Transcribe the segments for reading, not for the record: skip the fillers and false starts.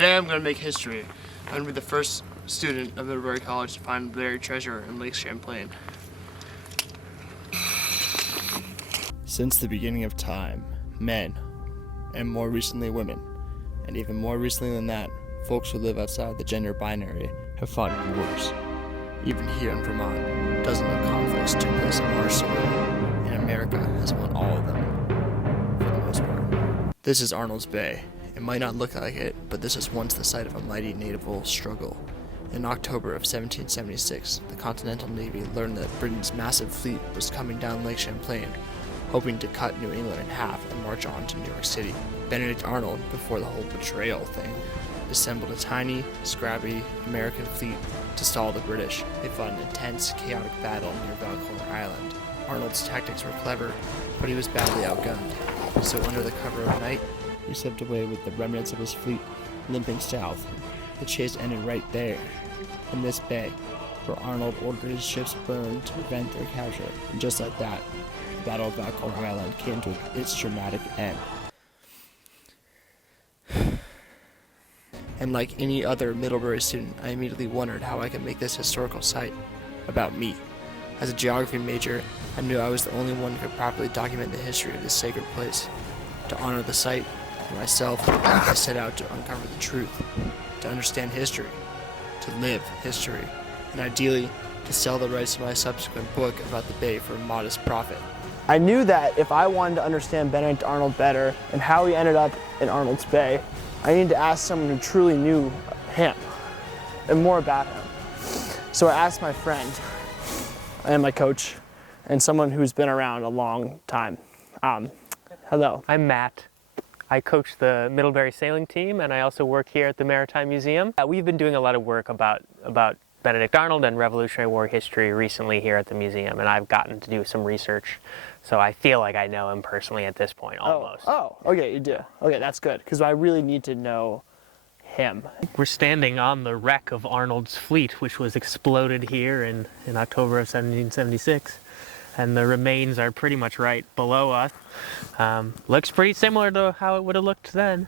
Today I'm going to make history. I'm going to be the first student of Middlebury College to find buried treasure in Lake Champlain. Since the beginning of time, men, and more recently women, and even more recently than that, folks who live outside the gender binary, have fought in wars. Even here in Vermont, dozens of conflicts took place on our soil, and America has won all of them, for the most part. This is Arnold's Bay. It might not look like it, but this was once the site of a mighty naval struggle. In October of 1776, the Continental Navy learned that Britain's massive fleet was coming down Lake Champlain, hoping to cut New England in half and march on to New York City. Benedict Arnold, before the whole betrayal thing, assembled a tiny, scrappy American fleet to stall the British. They fought an intense, chaotic battle near Valcour Island. Arnold's tactics were clever, but he was badly outgunned. So under the cover of night, he slipped away with the remnants of his fleet, limping south. The chase ended right there, in this bay, where Arnold ordered his ships burned to prevent their capture. And just like that, the Battle of Valcour Island came to its dramatic end. And like any other Middlebury student, I immediately wondered how I could make this historical site about me. As a geography major, I knew I was the only one who could properly document the history of this sacred place. To honor the site and myself, I set out to uncover the truth, to understand history, to live history, and ideally, to sell the rights to my subsequent book about the bay for a modest profit. I knew that if I wanted to understand Benedict Arnold better and how he ended up in Arnold's Bay, I needed to ask someone who truly knew him and more about him. So I asked my friend and my coach and someone who's been around a long time. Hello. I'm Matt. I coach the Middlebury sailing team, and I also work here at the Maritime Museum. We've been doing a lot of work about Benedict Arnold and Revolutionary War history recently here at the museum, and I've gotten to do some research, so I feel like I know him personally at this point, almost. Oh, okay, you do. Okay, that's good, because I really need to know him. We're standing on the wreck of Arnold's fleet, which was exploded here in October of 1776. And the remains are pretty much right below us. Looks pretty similar to how it would have looked then,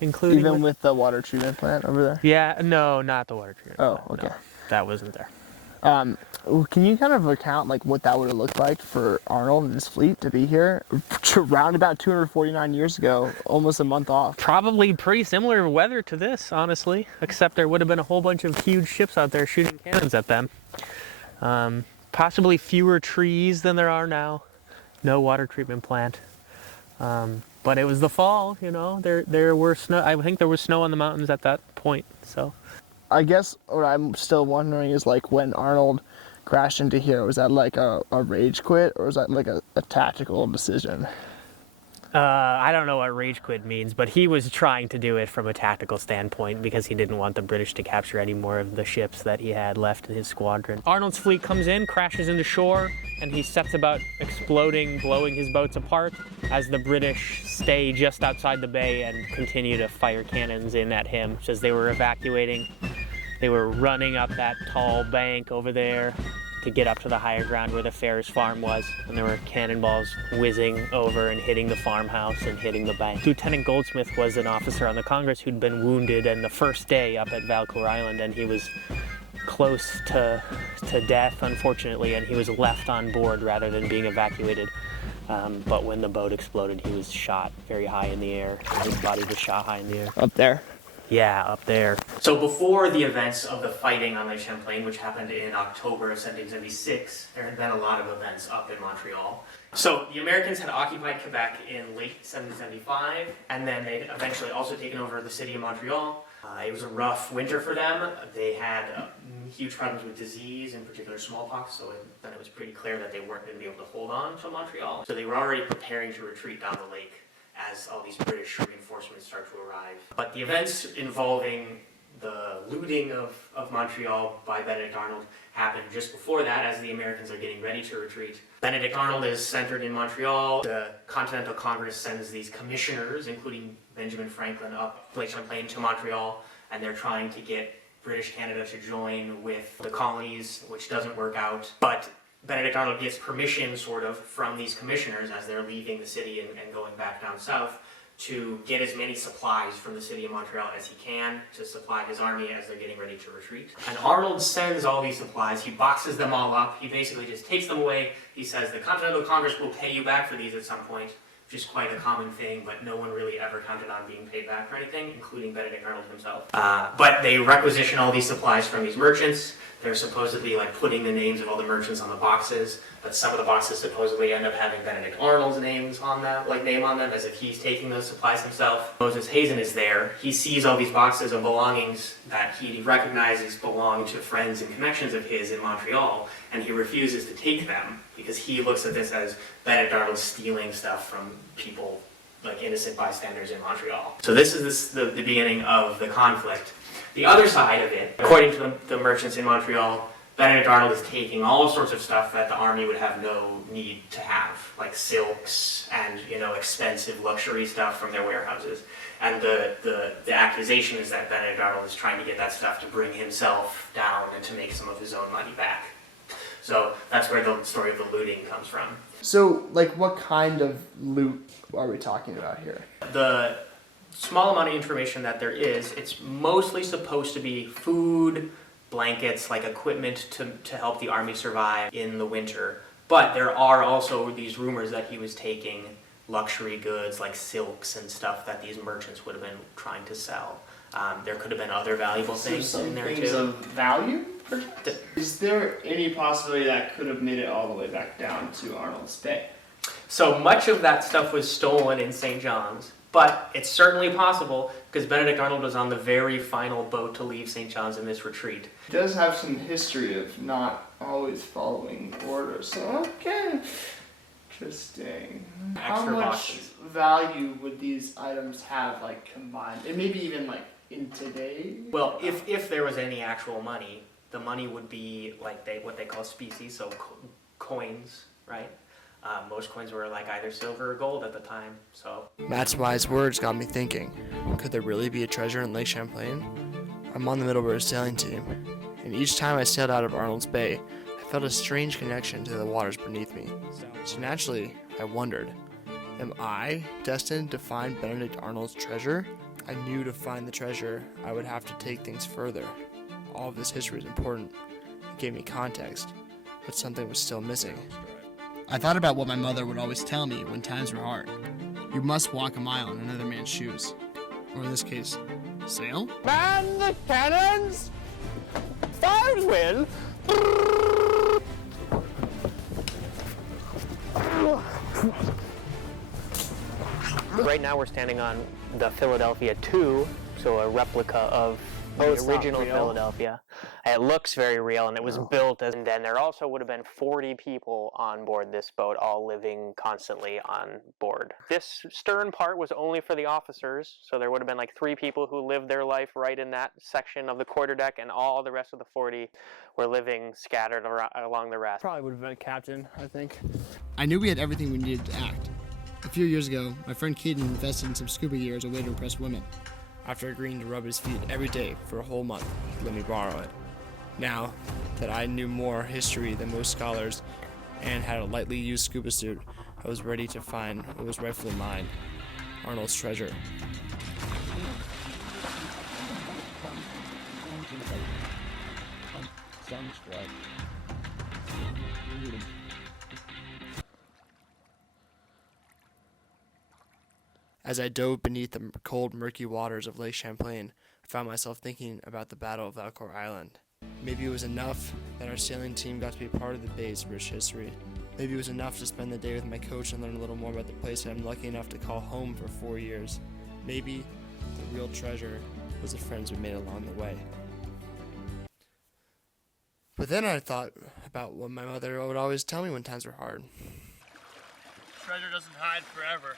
including even with the water treatment plant over there? Yeah, no, not the water treatment plant. Oh, okay. No, that wasn't there. Can you kind of account like what that would have looked like for Arnold and his fleet to be here around about 249 years ago, almost a month off? Probably pretty similar weather to this, honestly, except there would have been a whole bunch of huge ships out there shooting cannons at them. Possibly fewer trees than there are now. No water treatment plant. But it was the fall, you know. There were snow. I think there was snow on the mountains at that point. So, I guess what I'm still wondering is like when Arnold crashed into here, was that like a rage quit or was that like a tactical decision? I don't know what rage quit means, but he was trying to do it from a tactical standpoint because he didn't want the British to capture any more of the ships that he had left in his squadron. Arnold's fleet comes in, crashes into shore, and he sets about exploding, blowing his boats apart as the British stay just outside the bay and continue to fire cannons in at him as they were evacuating. They were running up that tall bank over there to get up to the higher ground where the Ferris farm was, and there were cannonballs whizzing over and hitting the farmhouse and hitting the bank. Lieutenant Goldsmith was an officer on the Congress who'd been wounded and the first day up at Valcour Island, and he was close to death, unfortunately, and he was left on board rather than being evacuated. But when the boat exploded, he was shot very high in the air. His body was shot high in the air. Up there? Yeah, up there. So before the events of the fighting on Lake Champlain, which happened in October of 1776, there had been a lot of events up in Montreal. So the Americans had occupied Quebec in late 1775, and then they'd eventually also taken over the city of Montreal. It was a rough winter for them. They had huge problems with disease, in particular smallpox, so then it was pretty clear that they weren't going to be able to hold on to Montreal. So they were already preparing to retreat down the lake as all these British reinforcements start to arrive. But the events involving the looting of Montreal by Benedict Arnold happened just before that, as the Americans are getting ready to retreat. Benedict Arnold is centered in Montreal. The Continental Congress sends these commissioners, including Benjamin Franklin, up Lake Champlain to Montreal, and they're trying to get British Canada to join with the colonies, which doesn't work out. But Benedict Arnold gets permission, sort of, from these commissioners as they're leaving the city and going back down south to get as many supplies from the city of Montreal as he can to supply his army as they're getting ready to retreat. And Arnold sends all these supplies, he boxes them all up, he basically just takes them away. He says the Continental Congress will pay you back for these at some point, which is quite a common thing, but no one really ever counted on being paid back for anything, including Benedict Arnold himself. But they requisition all these supplies from these merchants. They're supposedly like putting the names of all the merchants on the boxes, but some of the boxes supposedly end up having Benedict Arnold's names on them, name on them, as if he's taking those supplies himself. Moses Hazen is there. He sees all these boxes of belongings that he recognizes belong to friends and connections of his in Montreal, and he refuses to take them because he looks at this as Benedict Arnold stealing stuff from people, like innocent bystanders in Montreal. So this is the beginning of the conflict. The other side of it, according to the merchants in Montreal, Benedict Arnold is taking all sorts of stuff that the army would have no need to have, like silks and expensive luxury stuff from their warehouses. And the accusation is that Benedict Arnold is trying to get that stuff to bring himself down and to make some of his own money back. So that's where the story of the looting comes from. So, like, what kind of loot are we talking about here? The small amount of information that there is, it's mostly supposed to be food, blankets, like equipment to help the army survive in the winter. But there are also these rumors that he was taking luxury goods like silks and stuff that these merchants would have been trying to sell. There could have been other valuable things in there things too. of value? Is there any possibility that could have made it all the way back down to Arnold's Bay? So much of that stuff was stolen in St. John's, but it's certainly possible because Benedict Arnold was on the very final boat to leave St. John's in this retreat. He does have some history of not always following orders, so okay. Interesting. How Extra much boxes. value would these items have, like, combined? And maybe even, like, in today? Well, if there was any actual money, the money would be like what they call specie, so coins, right? Most coins were like either silver or gold at the time, so. Matt's wise words got me thinking, could there really be a treasure in Lake Champlain? I'm on the Middleburg sailing team, and each time I sailed out of Arnold's Bay, I felt a strange connection to the waters beneath me. So naturally, I wondered, am I destined to find Benedict Arnold's treasure? I knew to find the treasure, I would have to take things further. All of this history is important. It gave me context, but something was still missing. I thought about what my mother would always tell me when times were hard. You must walk a mile in another man's shoes. Or in this case, sail? Man the cannons! Fire wind! Right now we're standing on the Philadelphia 2, so a replica of the original Philadelphia. It looks very real, and it was built as, and then there also would have been 40 people on board this boat, all living constantly on board. This stern part was only for the officers, so there would have been like 3 people who lived their life right in that section of the quarterdeck, and all the rest of the 40 were living scattered along the rest. Probably would have been a captain, I think. I knew we had everything we needed to act. A few years ago, my friend Keaton invested in some scuba gear as a way to impress women. After agreeing to rub his feet every day for a whole month, he let me borrow it. Now that I knew more history than most scholars and had a lightly used scuba suit, I was ready to find what was rightfully mine, Arnold's treasure. As I dove beneath the cold, murky waters of Lake Champlain, I found myself thinking about the Battle of Valcour Island. Maybe it was enough that our sailing team got to be part of the bay's rich history. Maybe it was enough to spend the day with my coach and learn a little more about the place that I'm lucky enough to call home for 4 years. Maybe the real treasure was the friends we made along the way. But then I thought about what my mother would always tell me when times were hard. Treasure doesn't hide forever.